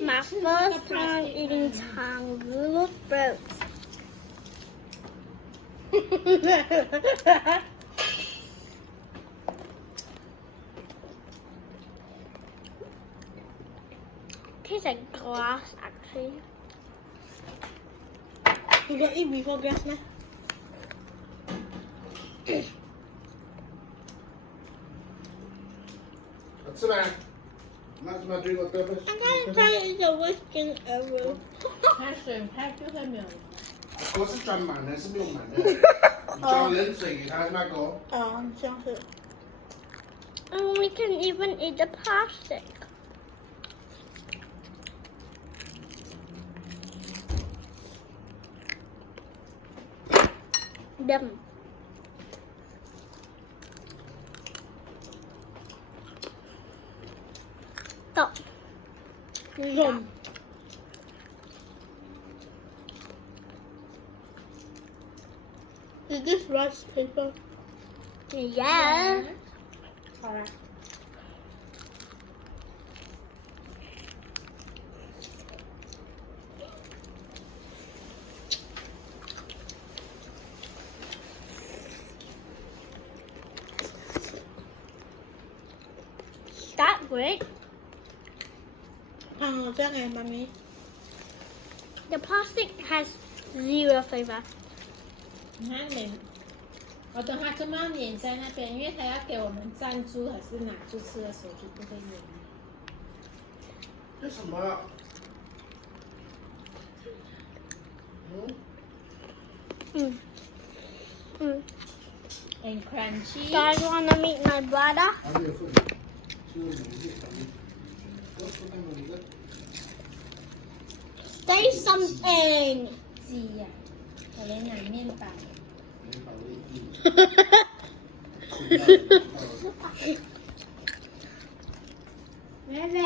My first time eating tangulu fruits. Tastes like glass, actually. You gonna eat before glass now?吃呗，拿什么水果得不？ I gotta try it the worst thing ever. 开水开就会没有。锅是装满的，是没有满的。你装冷水给他那个。这样是。 And we can even eat the plastic. Yum. Stop. Yum. Is this rice paper? Yeah. Alright. That great. 这样哎，妈咪。 The plastic has zero flavor. 你看没？我等会这么粘在那边，因为他要给我们赞助还是拿去吃的时候就不会粘。这什么？And crunchy. Guys wanna meet my brother? 还没有份，是每日反应。我说他们那个。 Say something. 鸡呀，我来拿面包。拜拜。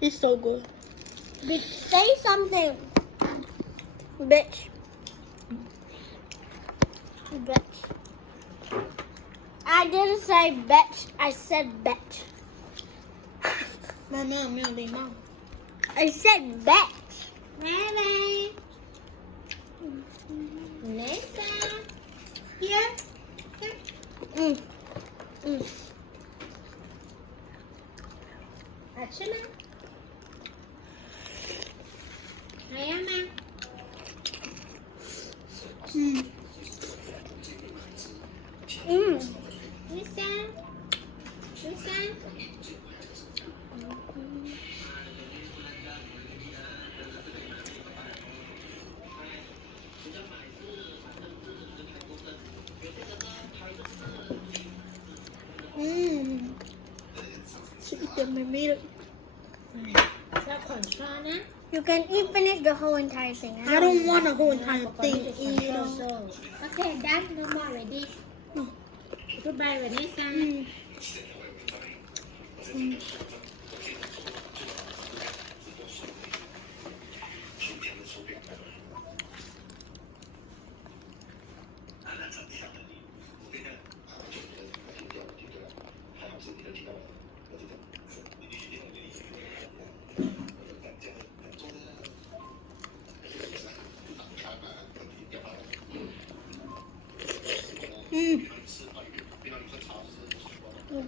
It's so good. Bitch, say something. Bitch. Bitch. I didn't say bitch. I said bitch. 妈妈没有礼貌。 I said bitch. 拜拜。Nessa. Here. Mm. Mm. 好吃吗？还要吗？Mm. Nessa. Nessa. 吃一点妹妹的。要捆刷呢？ You can eat finish the whole entire thing. I don't want the whole entire thing. Okay, done. No more ready. No. Goodbye, Vanessa.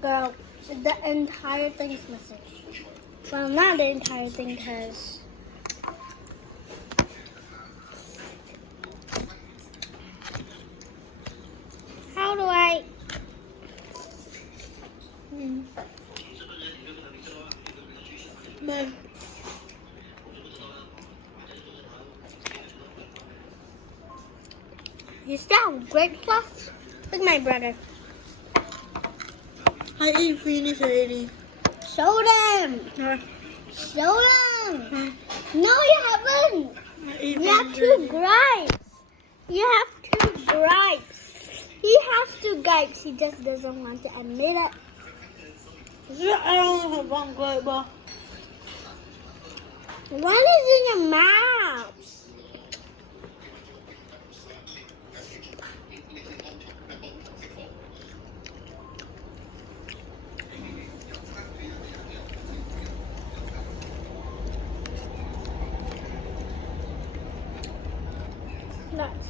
Girl, the entire thing is missing. Well, not the entire thing, because how do I? Man. You still have grape sauce? Look, my brother. I eat finish already. Show them. Show them. No, you haven't. I eat You have finish two already. gripes. You have two gripes. He has two gripes. He just doesn't want to admit it. I don't have one grape, but One is in your mouth.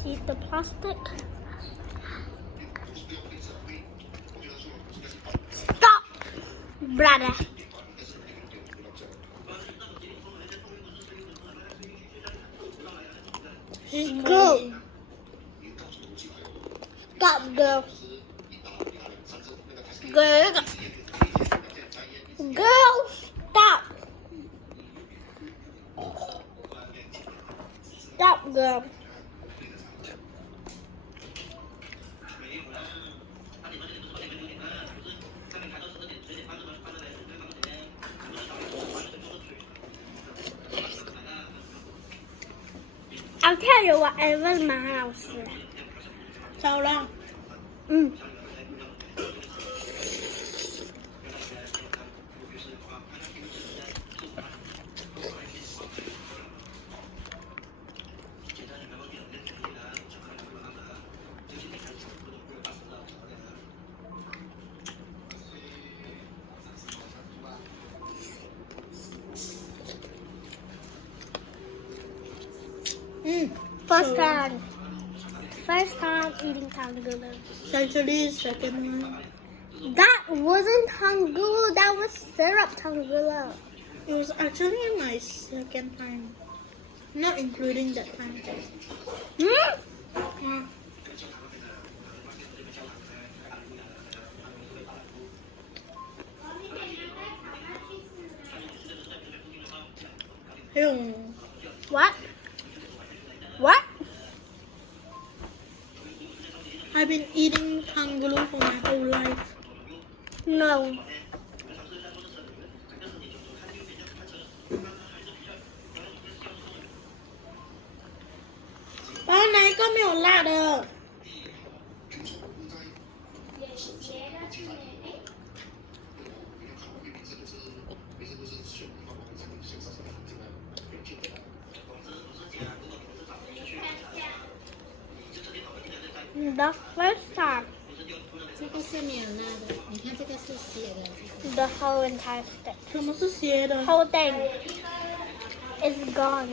eat the plastic. Stop, brother. Go. Stop, girl. Girl. Girl, stop. Stop, girl. I'll tell you whatever my house is. Sao ra? First time eating tangulu. Actually, second one. That wasn't tangulu, that was syrup tangulu. It was actually my second time. Not including that time. Hmm? Ew. What? What? I've been eating tangulu for my whole life. No. Ở này có mèo lạ được. The first time. 这个是没有辣的，你看这个是血的。 The whole entire stick. 什么是斜的？ Whole thing is gone.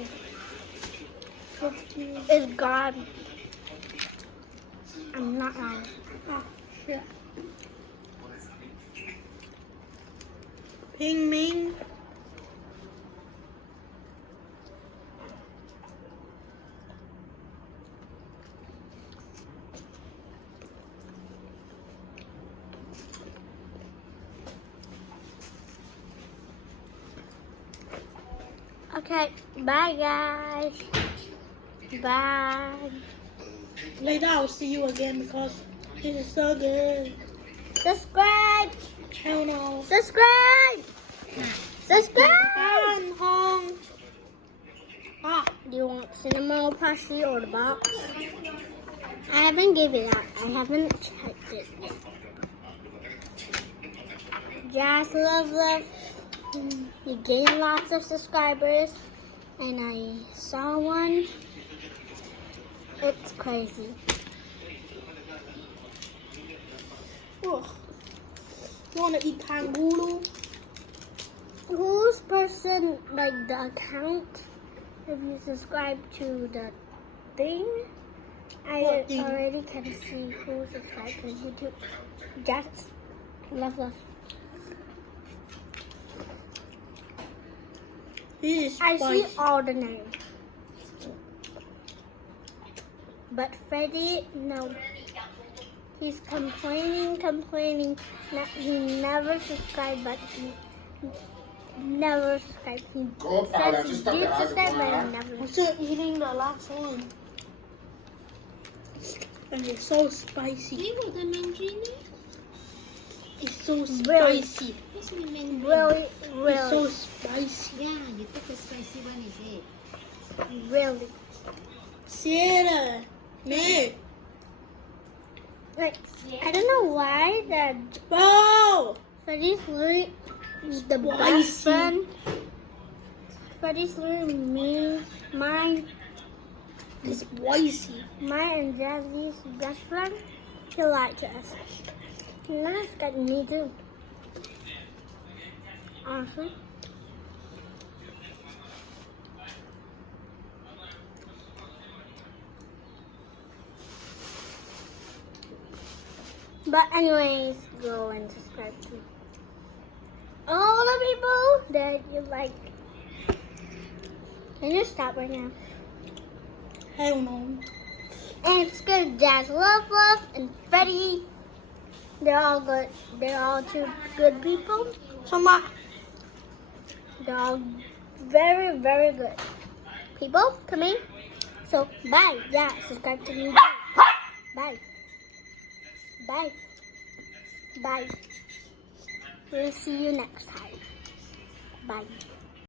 Is gone. I'm not lying. Oh, shit. 平民。Okay, bye guys. Bye. Later I'll see you again because this is so good. Subscribe. Hell no. Subscribe. Subscribe. Home. Ah, do you want cinnamon plushie or the box? I haven't given it out. I haven't checked it yet. Just love. You gain lots of subscribers, and I saw one. It's crazy. Ugh. You wanna eat tangulu? Whose person, like the account, if you subscribe to the thing, I What thing? already can see who subscribed to YouTube. Just love. This is I see spicy. all the names. But Freddy, no. He's complaining that he never subscribed, but he never subscribed. He Go, Paula, says he just stop did it. subscribe, but he never. I'm still eating the last one. And it's so spicy. 哎，我的 mandarin 呢？ It's so Really? spicy. 为什么 mandarin？ Really, It's so really, spicy. Yeah, you took the spicy one, is it? really. 斜的，没。 Like, I don't know why that Oh! Freddy's literally the Spicy. best friend. Freddy's literally me, mine It's spicy. and Jazzy's best friend. He lied to us. He lied to me too. Honestly. But anyways, go and subscribe to all the people that you like. Can you stop right now? I don't know. And it's good. Jazz, Love, and Freddie. They're all good. They're all two good people. So much. They're all very, very good people to me. So, bye. Yeah, subscribe to me. Bye. Bye. Bye. We'll see you next time. Bye.